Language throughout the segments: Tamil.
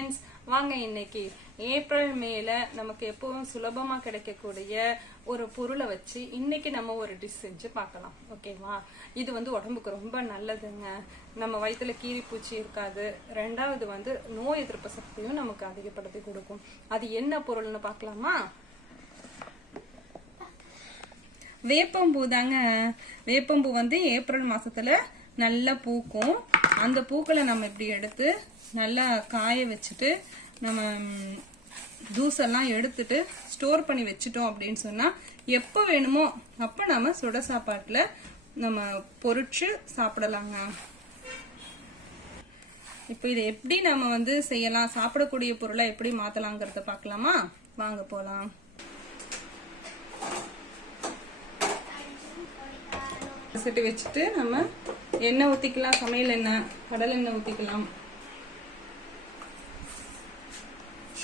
ஃப்ரெண்ட்ஸ் வாங்க இன்னைக்கு ஏப்ரல் மேல நமக்கு எப்பவும் சுலபமா கிடைக்கக்கூடிய ஒரு பொருளை வச்சு இன்னைக்கு நம்ம ஒரு டிஷ் செஞ்சு பார்க்கலாம். ஓகேவா இது வந்து உடம்புக்கு ரொம்ப நல்லதுங்க. நம்ம வயிற்றுல கீரி பூச்சி இருக்காது. ரெண்டாவது வந்து நோய் எதிர்ப்பு சக்தியும் நமக்கு அதிகப்படுத்தி கொடுக்கும். அது என்ன பொருள்னு பார்க்கலாமா? வேப்பம்பூ தாங்க. வேப்பம்பூ வந்து ஏப்ரல் மாசத்துல நல்லா பூக்கும். அந்த பூக்களை நம்ம இப்படி எடுத்து நல்லா காய வச்சுட்டு நம்ம ஜூஸ் எல்லாம் எடுத்துட்டு ஸ்டோர் பண்ணி வச்சுட்டோம் அப்படின்னு சொன்னால் எப்போ வேணுமோ அப்போ நம்ம சுட சாப்பாட்டில் நம்ம பொறிச்சு சாப்பிடலாங்க. இப்போ இதை எப்படி நம்ம வந்து செய்யலாம்? சாப்பிடக்கூடிய பொருளை எப்படி மாற்றலாங்கிறத பார்க்கலாமா? வாங்க போலாம். செட்டு வச்சுட்டு நம்ம எண்ணெய் ஊற்றிக்கலாம் சமையல் எண்ணெய் கடல் எண்ணெய் ஊற்றிக்கலாம்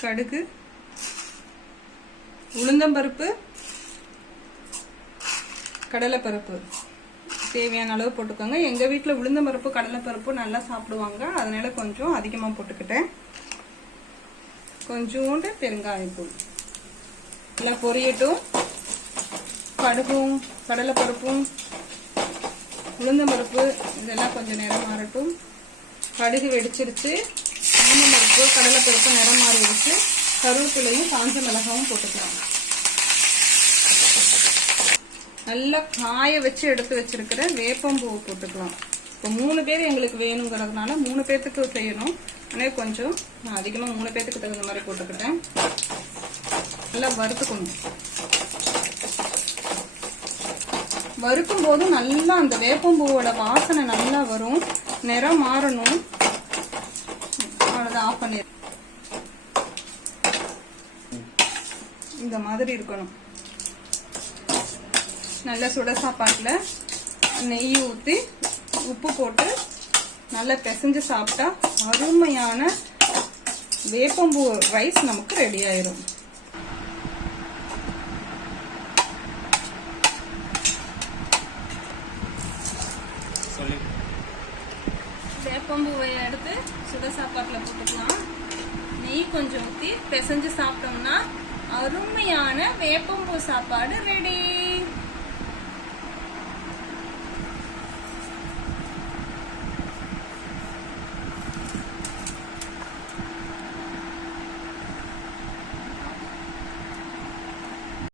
கடுகு உளுந்தம்பருப்பு கடலைப்பருப்பு தேவையான அளவு போட்டுக்கோங்க. எங்கள் வீட்டில் உளுந்தம்பருப்பு கடலைப்பருப்பு நல்லா சாப்பிடுவாங்க. அதனால கொஞ்சம் அதிகமாக போட்டுக்கிட்டேன். கொஞ்சோண்டு பெருங்காயத்தூள். நல்லா பொரியட்டும். கடுகும் கடலைப்பருப்பும் உளுந்தம்பருப்பு இதெல்லாம் கொஞ்சம் நிறம் மாறட்டும். கடுகு வெடிச்சிருச்சு. உளுந்தம்பருப்பு கடலைப்பருப்பு நிறம் மாறிடுச்சு. கருவேப்பிலையும் காஞ்ச மிளகாவும் போட்டுக்கலாம். நல்லா காய வச்சு எடுத்து வச்சிருக்கிற வேப்பம்பூவை போட்டுக்கலாம். இப்போ மூணு பேர் எங்களுக்கு வேணுங்கிறதுனால மூணு பேர்த்துக்கு செய்யணும். ஆனால் கொஞ்சம் நான் அதிகமாக மூணு பேர்த்துக்கு தகுந்த மாதிரி போட்டுக்கிட்டேன். நல்லா வறுத்துக்கணும் வறுக்கும் போது நல்லா அந்த வேப்பம்பூவோட வாசனை நல்லா வரும். நிறம் மாறணும். அவ்வளோதான் ஆஃப் பண்ணி இந்த மாதிரி இருக்கணும். நல்ல சுட சாப்பாட்டில் நெய் ஊற்றி உப்பு போட்டு நல்லா பிசைஞ்சு சாப்பிட்டா அருமையான வேப்பம்பூ ரைஸ் நமக்கு ரெடி ஆயிரும். சொல்லி. வேப்பம்பூவை எடுத்து சுட சாப்பாட்டில் போட்டுக்கலாம். நெய் கொஞ்சம் ஊற்றி பிசைஞ்சு சாப்பிட்டோம்னா அருமையான வேப்பம்பூ சாப்பாடு ரெடி